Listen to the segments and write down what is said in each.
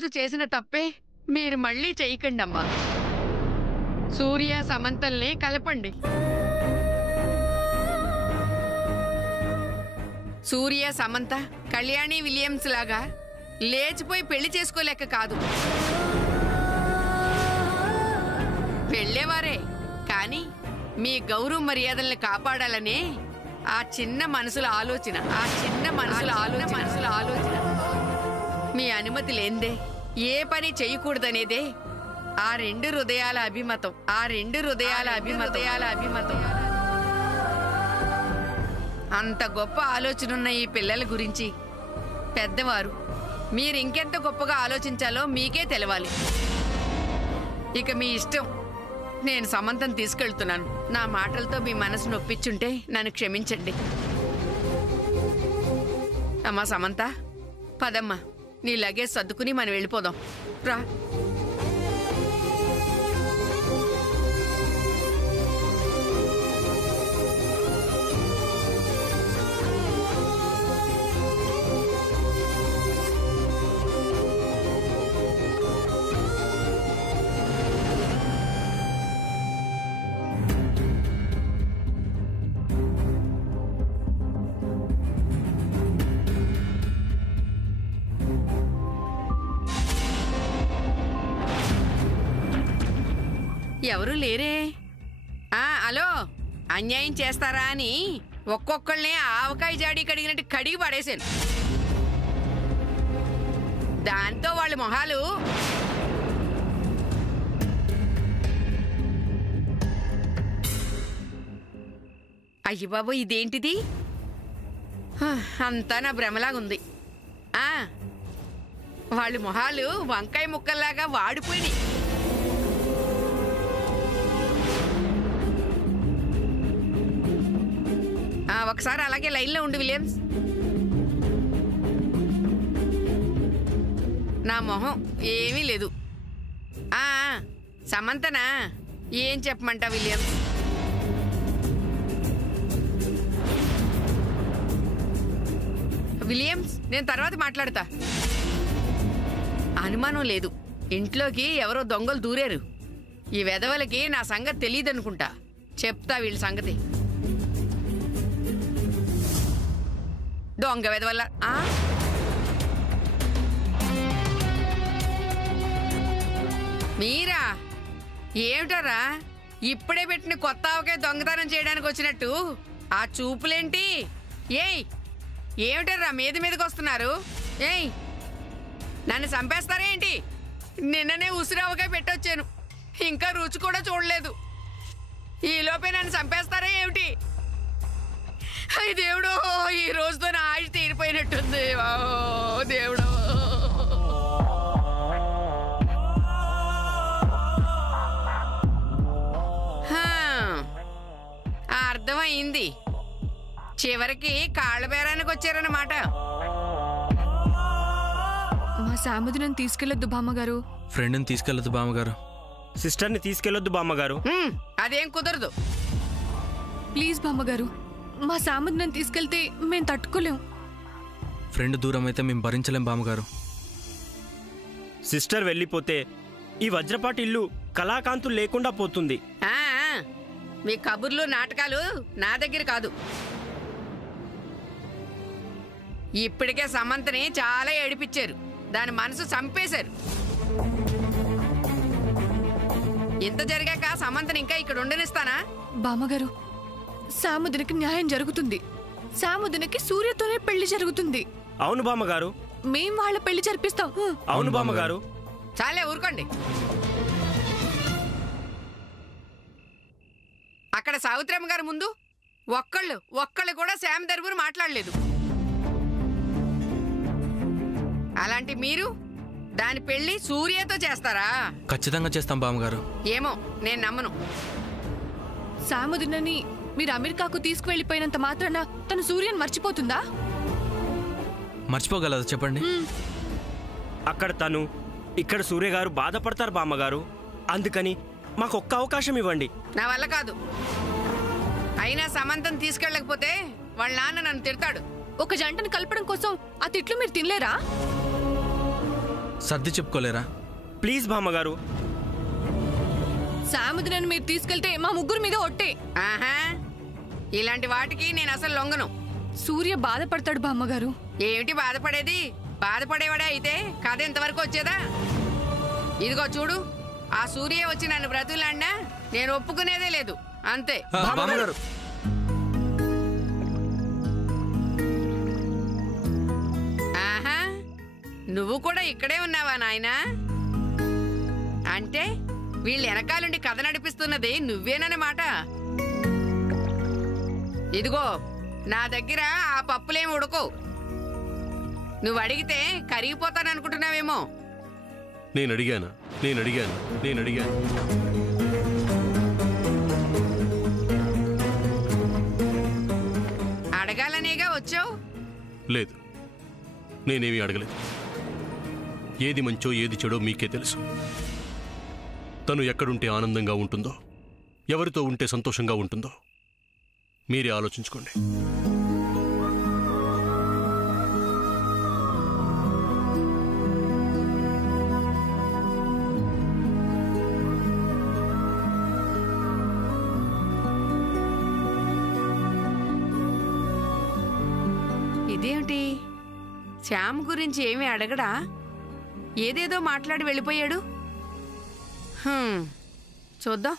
రోజు చేసిన తప్పే మీరు మళ్ళీ చేయకండి అమ్మా. సూర్య సమంతల్ని కలపండి. సూర్య సమంత కళ్యాణి విలియమ్స్ లాగా లేచిపోయి పెళ్లి చేసుకోలేక కాదు, పెళ్ళేవారే కానీ మీ గౌరవ మర్యాదల్ని కాపాడాలనే ఆ చిన్న మనసుల ఆలోచన, మీ అనుమతి లేందే ఏ పని చేయకూడదనేదే ఆ రెండు హృదయాల అభిమతం. అంత గొప్ప ఆలోచనున్న ఈ పిల్లల గురించి పెద్దవారు మీరింకెంత గొప్పగా ఆలోచించాలో మీకే తెలవాలి. ఇక మీ ఇష్టం. నేను సమంతం తీసుకెళ్తున్నాను. నా మాటలతో మీ మనసు నొప్పించుంటే నన్ను క్షమించండి. అమ్మా సమంత, పదమ్మా, నీ లగేజ్ సర్దుకుని మనం వెళ్ళిపోదాం రా. ఎవరు లేరే? హలో, అన్యాయం చేస్తారా అని ఒక్కొక్కళ్ళనే ఆవకాయ జాడి కడిగినట్టు కడిగి పడేశాను. దాంతో వాళ్ళ మొహాలు అయ్యి బాబు ఇదేంటిది, అంతా నా భ్రమలాగుంది. వాళ్ళ మొహాలు వంకాయ ముక్కల్లాగా వాడిపోయినాయి. ఒకసారి అలాగే లైన్లో ఉండు విలియమ్స్. నా మొహం ఏమీ లేదు. సమంతనా, ఏం చెప్పమంటా విలియమ్స్? విలియమ్స్, నేను తర్వాత మాట్లాడతా. అనుమానం లేదు, ఇంట్లోకి ఎవరో దొంగలు దూరారు. ఈ వెధవలకి నా సంగతి తెలియదనుకుంటా. చెప్తా వీళ్ళ సంగతి. దొంగ వెధవల్ల మీరా? ఏమిటారా ఇప్పుడే పెట్టిన కొత్త ఆవకాయ దొంగతనం చేయడానికి వచ్చినట్టు ఆ చూపులేంటి? ఏమిటారా మీదకి వస్తున్నారు? నన్ను చంపేస్తారా ఏంటి? నిన్ననే ఉసిరావకాయ పెట్టొచ్చాను, ఇంకా రుచి కూడా చూడలేదు. ఈలోపే నన్ను చంపేస్తారా ఏమిటి? అయ్యి దేవుడు, ఈ రోజుతో నా ఆయుష్ తీరిపోయినట్టుంది. దేవుడు, అర్థమైంది. చివరికి కాళ్ళ బేరానికి వచ్చారన్నమాట. మా సాముద్రిని తీసుకెళ్లొద్దు బామ్మగారు. ఫ్రెండ్ని తీసుకెళ్లొద్దు బామ్మగారు. సిస్టర్ని తీసుకెళ్లొద్దు బామ్మగారు. అదేం కుదరదు. ప్లీజ్ బామ్మగారు, మా సాముద్రిని తీసుకెళ్తే మేము తట్టుకోలేం. ఫ్రెండ్ దూరం అయితే మేము భరించలేం బామ్మగారు. సిస్టర్ వెళ్ళిపోతే ఈ వజ్రపాటి ఇల్లు కళాకాంతులు లేకుండా పోతుంది. మీ కబుర్లు నాటకాలు నా దగ్గర కాదు. ఇప్పటికే సమంతని చాలా ఏడిపించారు, దాని మనసు చంపేశారు. ఇంత జరిగాక సమంతని ఇంకా ఇక్కడ ఉండనిస్తానా? బామ్మగారు, సాముద్రికి న్యాయం జరుగుతుంది. సాముద్రికి సూర్యతోనే పెళ్లి జరుగుతుంది. అవును బామ్మగారు, మేం వాళ్ళ పెళ్లి జరిపిస్తాం. అవును బామ్మగారు. చాలే ఊరుకోండి. అక్కడ సావిత్రమ్మ గారి ముందు ఒక్కళ్ళు కూడా శామ్ దర్బూరు మాట్లాడలేదు. అలాంటి మీరు దాని పెళ్లి సూర్యతో చేస్తారా? ఖచ్చితంగా చేస్తాం బామ్మగారు. ఏమో, నేను నమ్మను. సాముద్రిని మీరు అమెరికాకు తీసుకువెళ్లిపోయినంత మాత్రాన తను సూర్యని మర్చిపోతుందా? మర్చిపోగలదు చెప్పండి. అక్కడ తను, ఇక్కడ సూర్య గారు బాధపడతారు బామ్మగారు. అందుకని మాకొక్క అవకాశం ఇవ్వండి. నా వల్ల కాదు. అయినా సమంతం తీసుకెళ్ళకపోతే వాళ్ళ నాన్న నన్ను తిడతాడు. ఒక జంటను కలపడం కోసం ఆ తిట్లు మీరు తినలేరా? సర్ది చెప్పుకోలేరా? ప్లీజ్ బామ్మగారు. సాముద్రను మీరు తీసుకెళ్తే మా ముగ్గురు మీద ఒట్టే. ఆహా, ఇలాంటి వాటికి నేను అసలు లొంగను. సూర్య బాధపడతాడు బామ్మగారు. ఏమిటి బాధపడేది? బాధపడేవాడే అయితే కథ ఇంతవరకు వచ్చేదా? ఇదిగో చూడు, ఆ సూర్య వచ్చి నన్ను బ్రతులాడినా నేను ఒప్పుకునేదే లేదు, అంతే. బామ్మగారు, ఆహా, నువ్వు కూడా ఇక్కడే ఉన్నావా నాయనా? అంటే వీళ్ళు వెనకాలండి కథ నడిపిస్తున్నది నువ్వేనన్నమాట. ఇదిగో, నా దగ్గర ఆ పప్పులేమి ఉడకవు. నువ్వు అడిగితే కరిగిపోతాననుకుంటున్నావేమో. నేను అడిగాను. అడగాలనేగా వచ్చావు? లేదు, నేనేమీ అడగలేదు. ఏది మంచో ఏది చెడో మీకే తెలుసు. తను ఎక్కడుంటే ఆనందంగా ఉంటుందో, ఎవరితో ఉంటే సంతోషంగా ఉంటుందో మీరే ఆలోచించుకోండి. ఇదేమిటి, శ్యామ్ గురించి ఏమీ అడగడా? ఏదేదో మాట్లాడి వెళ్ళిపోయాడు. చూద్దాం.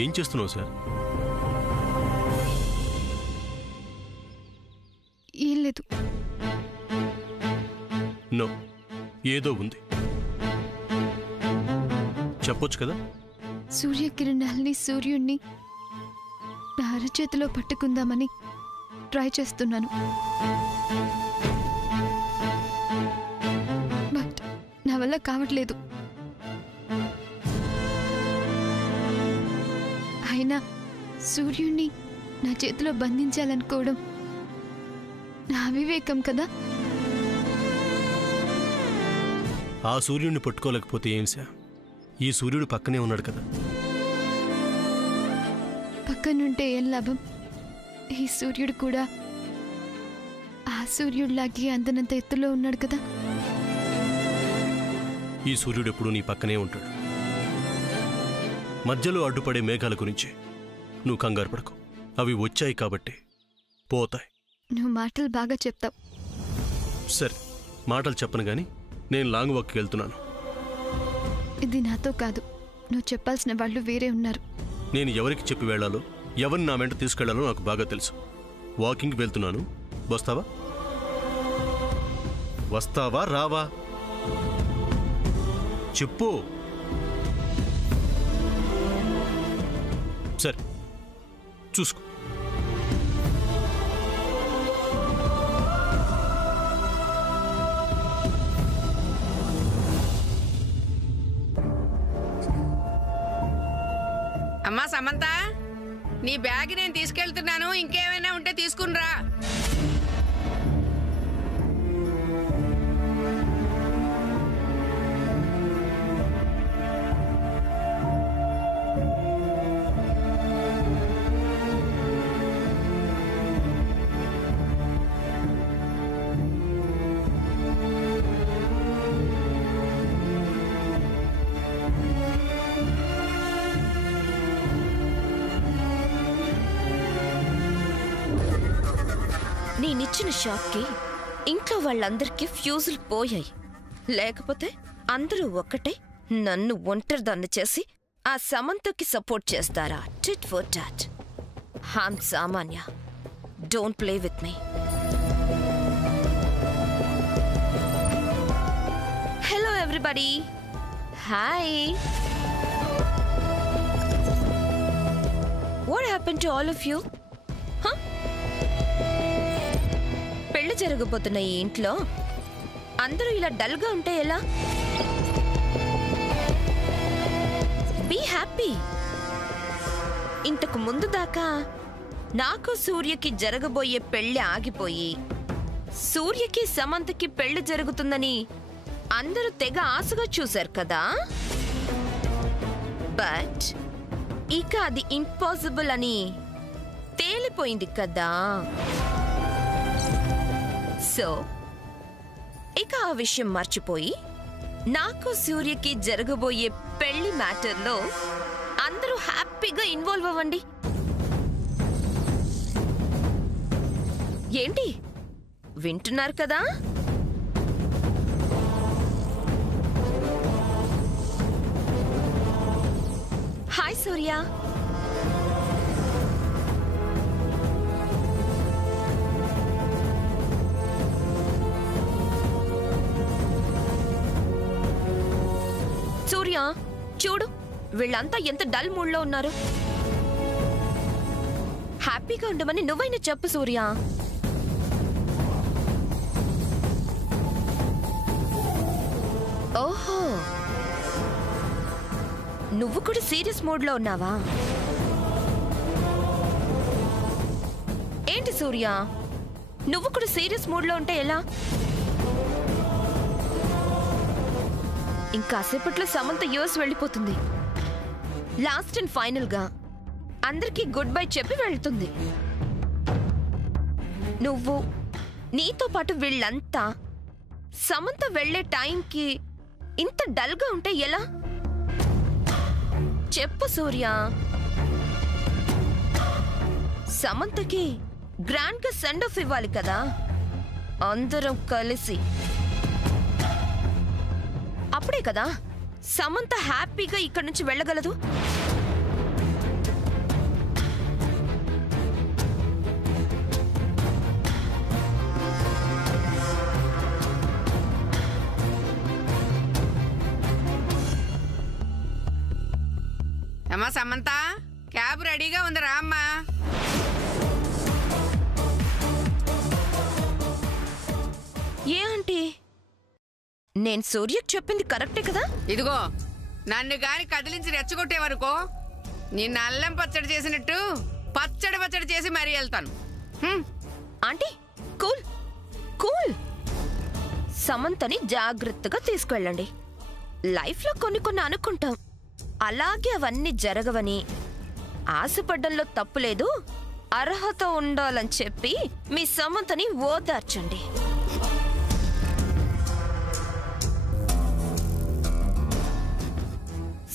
ఏం చేస్తున్నావు సార్? ఏం లేదు. నో, ఏదో ఉంది, చెప్పొచ్చు కదా. సూర్యకిరణాల్ని, సూర్యుణ్ణి నా అరచేతిలో పట్టుకుందామని ట్రై చేస్తున్నాను. బట్ నా వల్ల కావట్లేదు. అయినా సూర్యుణ్ణి నా చేతిలో బంధించాలనుకోవడం నా అవివేకం కదా. ఆ సూర్యుడిని పట్టుకోలేకపోతే ఏం సార్? ఈ సూర్యుడు పక్కనే ఉన్నాడు కదా. పక్కనుంటే ఏం లాభం? ఈ సూర్యుడు కూడా ఆ సూర్యుడిలాగే అందనంత ఎత్తులో ఉన్నాడు కదా. ఈ సూర్యుడు ఎప్పుడూ నీ పక్కనే ఉంటాడు. మధ్యలో అడ్డుపడే మేఘాల గురించి నువ్వు కంగారు పడకు. అవి వచ్చాయి కాబట్టి పోతాయి. నువ్వు మాటలు బాగా చెప్తావు. సరే, మాటలు చెప్పను గాని నేను లాంగ్ వాక్కి వెళ్తున్నాను. ఇది నాతో కాదు, నువ్వు చెప్పాల్సిన వాళ్ళు వేరే ఉన్నారు. నేను ఎవరికి చెప్పి వెళ్ళాలో, ఎవరిని నా వెంట తీసుకెళ్లాలో నాకు బాగా తెలుసు. వాకింగ్కి వెళ్తున్నాను, వస్తావా? వస్తావా రావా? చెప్పు. సరే, చూసుకో. అమ్మా సమంత, నీ బ్యాగ్ నేను తీసుకెళ్తున్నాను, ఇంకేమైనా ఉంటే తీసుకునిరా. నేనిచ్చిన షాక్కి ఇంట్లో వాళ్ళందరికీ ఫ్యూజులు పోయాయి. లేకపోతే అందరూ ఒక్కటే నన్ను ఒంటరిదాన్ని చేసి ఆ సమంతకి సపోర్ట్ చేస్తారా? Tit for tat. హామ్ Samanya. Don't play with me. Hello everybody. Hi. What happen to all of you? పెళ్లి జరగబోతున్న ఈ ఇంట్లో అందరూ ఇలా డల్గా ఉంటే ఎలా? Be happy. ఇంతకు ముందు దాకా నాకు సూర్యకి జరగబోయే పెళ్లి ఆగిపోయి సూర్యకి సమంతకి పెళ్లి జరుగుతుందని అందరూ తెగ ఆశగా చూశారు కదా. బట్ ఇక అది ఇంపాసిబుల్ అని తేలిపోయింది కదా. సో ఇక ఆ విషయం మర్చిపోయి నాకు సూర్యకి జరగబోయే పెళ్లి మ్యాటర్లో అందరూ హ్యాపీగా ఇన్వాల్వ్ అవ్వండి. ఏంటి వింటున్నారు కదా? హాయ్ సూర్య. సూర్య చూడు, వీళ్ళంతా ఎంత డల్ మూడ్లో ఉన్నారు. హ్యాపీగా ఉండమని నువ్వైనా చెప్పు సూర్య. ఓహో, నువ్వు కూడా సీరియస్ మూడ్లో ఉన్నావా? ఏంటి సూర్య, నువ్వు కూడా సీరియస్ మూడ్లో ఉంటే ఎలా? ఇంకాసేపట్లో సమంత యూఎస్ వెళ్ళిపోతుంది. లాస్ట్ అండ్ ఫైనల్ గా అందరికీ గుడ్ బై చెప్పి వెళ్తుంది. నువ్వు నీతో పాటు వీళ్ళంతా సమంత వెళ్లే టైంకి ఇంత డల్గా ఉంటే ఎలా? చెప్పు సూర్య. సమంతకి గ్రాండ్ గా సెండ్ ఆఫ్ ఇవ్వాలి కదా అందరం కలిసి. అప్పుడే కదా సమంత హ్యాపీగా ఇక్కడి నుంచి వెళ్ళగలదు. అమ్మా సమంత, క్యాబ్ రెడీగా ఉందిరా అమ్మా. ఏ ఆంటీ, నేను సూర్యకు చెప్పింది కరెక్టే కదా? ఇదిగో, నన్ను గాని కదిలించి రెచ్చగొట్టేవనుకో నిన్ను అల్లం పచ్చడి చేసినట్టు పచ్చడి చేసి మరీ వెళ్తాను. Aunty cool cool. సమంతని జాగ్రత్తగా తీసుకువెళ్ళండి. లైఫ్లో కొన్ని కొన్ని అనుకుంటాం, అలాగే అవన్నీ జరగవని. ఆశపడ్డంలో తప్పులేదు, అర్హత ఉండాలని చెప్పి మీ సమంతని ఓదార్చండి.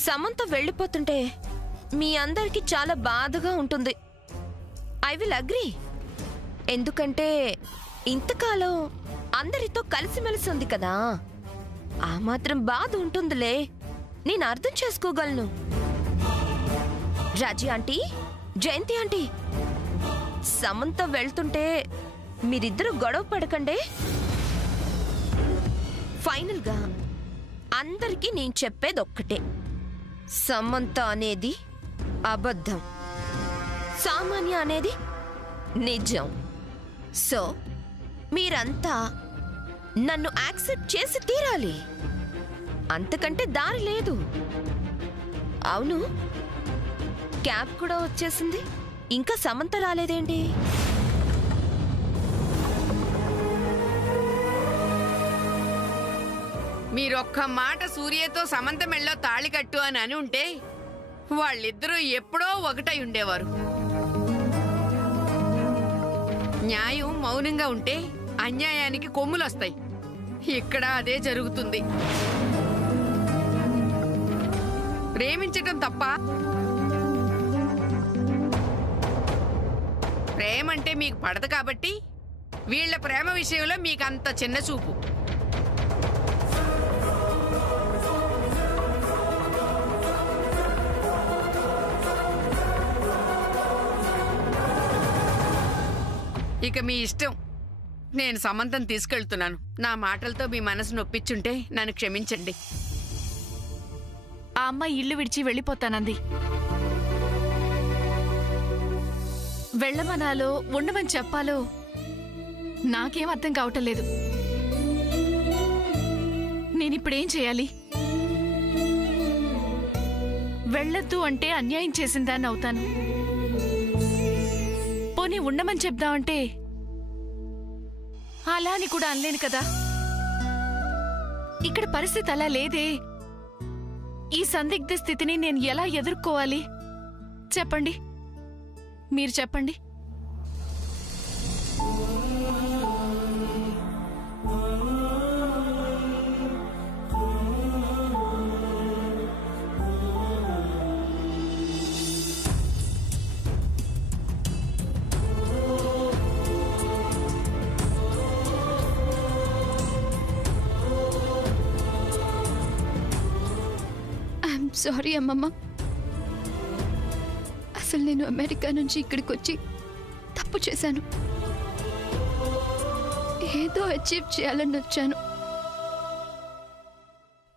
సమంత వెళ్ళిపోతుంటే మీ అందరికి చాలా బాధగా ఉంటుంది. I will agree. ఎందుకంటే ఇంతకాలం అందరితో కలిసిమెలిసి ఉంది కదా, ఆ మాత్రం బాధ ఉంటుందిలే. నేను అర్థం చేసుకోగలను. రాజీ ఆంటీ, జయంతి ఆంటీ, సమంత వెళ్తుంటే మీరిద్దరూ గొడవ పడకండి. ఫైనల్గా అందరికీ నేను చెప్పేది ఒక్కటే, సమంత అనేది అబద్ధం, సామాన్య అనేది నిజం. సో మీరంతా నన్ను యాక్సెప్ట్ చేసి తీరాలి, అంతకంటే దారి లేదు. అవును, క్యాబ్ కూడా వచ్చేసింది, ఇంకా సమంత రాలేదేంటి? మీరొక్క మాట సూర్యతో సమంత మెళ్ళో తాళి కట్టు అని ఉంటే వాళ్ళిద్దరూ ఎప్పుడో ఒకటై ఉండేవారు. న్యాయం మౌనంగా ఉంటే అన్యాయానికి కొమ్ములొస్తాయి. ఇక్కడ అదే జరుగుతుంది. ప్రేమించటం తప్ప? ప్రేమంటే మీకు పడదు కాబట్టి వీళ్ళ ప్రేమ విషయంలో మీకంత చిన్న చూపు. ఇక మీ ఇష్టం. నేను సమంతం తీసుకెళ్తున్నాను. నా మాటలతో మీ మనసు నొప్పించుంటే నన్ను క్షమించండి. ఆ అమ్మాయి ఇల్లు విడిచి వెళ్ళిపోతానంది. వెళ్ళమనాలో ఉండమని చెప్పాలో నాకేం అర్థం కావటం లేదు. నేనిప్పుడేం చేయాలి? వెళ్ళొద్దు అంటే అన్యాయం చేసిందాన్ని అవుతాను. పోనీ ఉండమని చెప్దామంటే అలా అని కూడా అనలేను కదా. ఇక్కడ పరిస్థితి అలా లేదే. ఈ సందిగ్ధ స్థితిని నేను ఎలా ఎదుర్కోవాలి చెప్పండి, మీరు చెప్పండి. సారీ అమ్మమ్మ. అసలు నేను అమెరికా నుంచి ఇక్కడికి వచ్చి తప్పు చేశాను. ఏదో అచీవ్ చేయాలని వచ్చాను.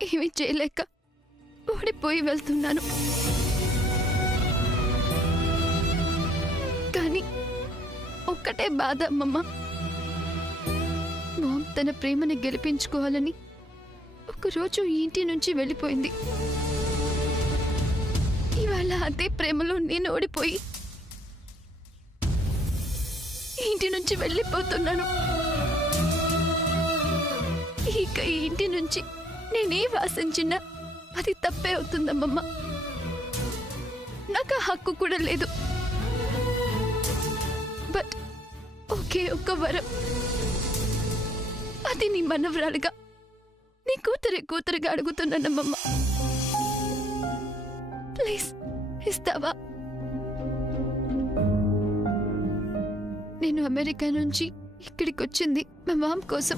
ఏమీ చేయలేక ఓడిపోయి వెళ్తున్నాను. కానీ ఒక్కటే బాధ అమ్మమ్మ. మామ్ తన ప్రేమని గెలిపించుకోవాలని ఒకరోజు ఈ ఇంటి నుంచి వెళ్ళిపోయింది. ఇవాళ అదే ప్రేమలో నేను ఓడిపోయి ఇంటి నుంచి వెళ్ళిపోతున్నాను. ఇక ఈ ఇంటి నుంచి నేనే ఆశించినా అది తప్పే అవుతుందమ్మమ్మ. నాకు ఆ హక్కు కూడా లేదు. బట్ ఒకే ఒక్క వరం, అది నీ మనవరాలుగా, నీ కూతురుగా అడుగుతున్నానమ్మమ్మ. ప్లీజ్ ఇస్తావా? నేను అమెరికా నుంచి ఇక్కడికి వచ్చింది మా మామ్ కోసం.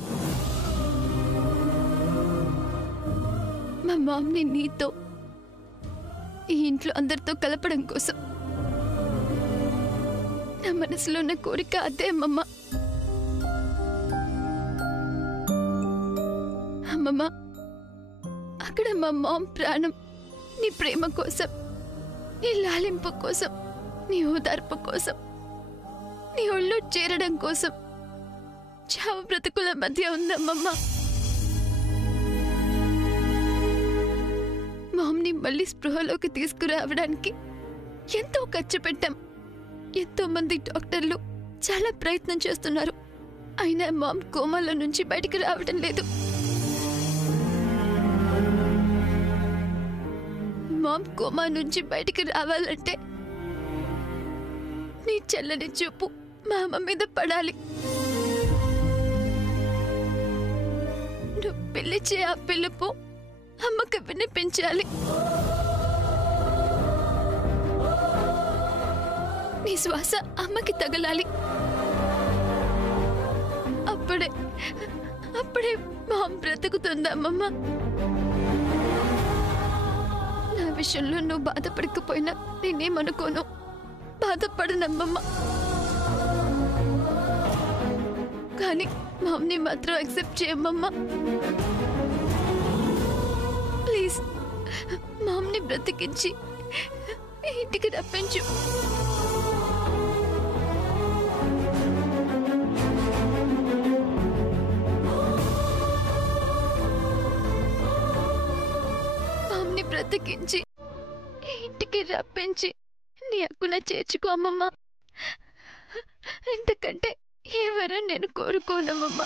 మా మామ్ని నీతో, ఈ ఇంట్లో అందరితో కలపడం కోసం. నా మనసులో ఉన్న కోరిక అదే అమ్మమ్మ. అమ్మమ్మ, అక్కడ మా మామ్ ప్రాణం నీ ప్రేమ కోసం, నీ లాలింపు కోసం, నీ ఓదార్పు కోసం, నీ ఒళ్ళు చేరడం కోసం చావు బ్రతుకుల మధ్య ఉందమ్మమ్మ. మామ్ని మళ్ళీ స్పృహలోకి తీసుకురావడానికి ఎంతో ఖర్చు పెట్టాం. ఎంతో మంది డాక్టర్లు చాలా ప్రయత్నం చేస్తున్నారు. అయినా మామ్ కోమాలో నుంచి బయటికి రావడం లేదు. మామ్ కోమా నుంచి బయటికి రావాలంటే నీ చల్లని చూపు మా అమ్మ మీద పడాలి. నువ్వు పిలిచే ఆ పిలుపు అమ్మకు వినిపించాలి. నీ శ్వాస అమ్మకి తగలాలి. అప్పుడే మామ్ బ్రతుకుతుందమ్మమ్మ. నా విషయంలో నువ్వు బాధపడకపోయినా నేనేమనుకోను. బాధపడనమ్మమ్మ. కానీ మామ్ని మాత్రం యాక్సెప్ట్ చేయమ్మమ్మ. ప్లీజ్ మామ్ని బ్రతికించి ఇంటికి రప్పించు. మామ్ని బ్రతికించి ఇంటికి రప్పించి నీ హక్కున చేర్చుకో అమ్మమ్మ. ఇంతకంటే ఏ వరం నేను కోరుకోనమ్మమ్మ.